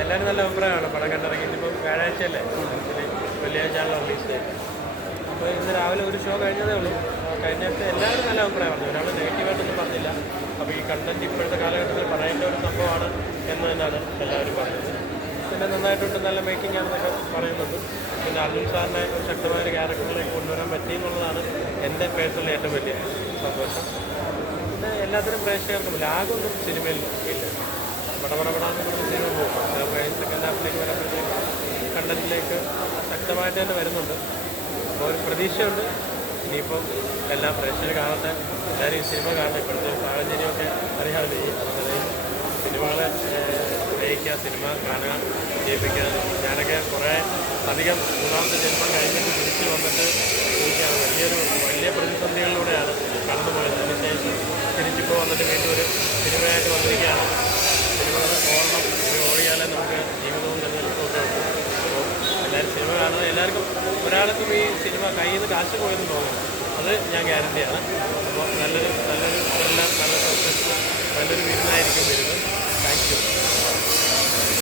എല്ലാവരും നല്ല അഭിപ്രായമാണ് പടം കണ്ടിറങ്ങി. ഇന്നിപ്പോൾ വ്യാഴാഴ്ച അല്ലേ? വെള്ളിയാഴ്ചയാണല്ലോ റിലീസ് ഡേ അപ്പോൾ ഇന്ന് രാവിലെ ഒരു ഷോ കഴിഞ്ഞതേ ഉള്ളൂ. കഴിഞ്ഞിട്ട് എല്ലാവരും നല്ല അഭിപ്രായമാണ് ഒരാൾ നെഗറ്റീവായിട്ടൊന്നും പറഞ്ഞില്ല. അപ്പോൾ ഈ കണ്ടന്റ് ഇപ്പോഴത്തെ കാലഘട്ടത്തിൽ പറയേണ്ട ഒരു സംഭവമാണ് എന്ന് തന്നെയാണ് എല്ലാവരും പറഞ്ഞത്. പിന്നെ നന്നായിട്ടുണ്ട് നല്ല മേക്കിംഗ് ആണെന്നൊക്കെ പറയുന്നത് പിന്നെ അർജുൻ സാറിനെ ഒരു ശക്തമായ ഒരു ക്യാരക്ടറിലേക്ക് കൊണ്ടുവരാൻ പറ്റിയെന്നുള്ളതാണ് എന്റെ പേഴ്സണലി ഏറ്റവും വലിയ സന്തോഷം. പിന്നെ എല്ലാത്തിനും പ്രേക്ഷകർക്കും ലാഗൊന്നും സിനിമയിൽ ഇല്ല. പടപടപടാന്ന് പറഞ്ഞ സിനിമ പോകും. സെക്കൻഡ് ഹാഫിലേക്ക് വരുമ്പോഴത്തേക്ക് കണ്ടന്റിലേക്ക് ശക്തമായിട്ട് തന്നെ വരുന്നുണ്ട്. അപ്പോൾ ഒരു പ്രതീക്ഷയുണ്ട്. ഇനിയിപ്പം എല്ലാ പ്രേക്ഷകർ കാണട്ടെ. എല്ലാവരും ഈ സിനിമ കാണട്ടെ. ഇപ്പോഴത്തെ സാഹചര്യമൊക്കെ അറിയാതെ സിനിമകളെ സ്നേഹിക്കുക സിനിമ കാണുക ജയിപ്പിക്കുക. ഞാനൊക്കെ കുറേ അധികം മൂന്നാമത്തെ ജന്മം കഴിഞ്ഞിട്ട് തിരിച്ചു വന്നിട്ട് ചോദിക്കുകയാണ് വലിയൊരു വലിയ പ്രതിസന്ധികളിലൂടെ തിരിച്ചിപ്പോൾ വേണ്ടി ഒരു സിനിമയായിട്ട് വന്നിരിക്കുകയാണ്. ഓടണം ഇത് ഓടിയാലേ നമുക്ക് ജീവിതവും നിലനിൽപ്പൊക്കെ അപ്പോൾ എല്ലാവരും സിനിമ കാണുന്നത് എല്ലാവർക്കും ഒരാൾക്കും ഈ സിനിമ കയ്യിൽ നിന്ന് കാശ് പോയെന്ന് തോന്നുന്നു. അത് ഞാൻ ഗ്യാരണ്ടിയാണ്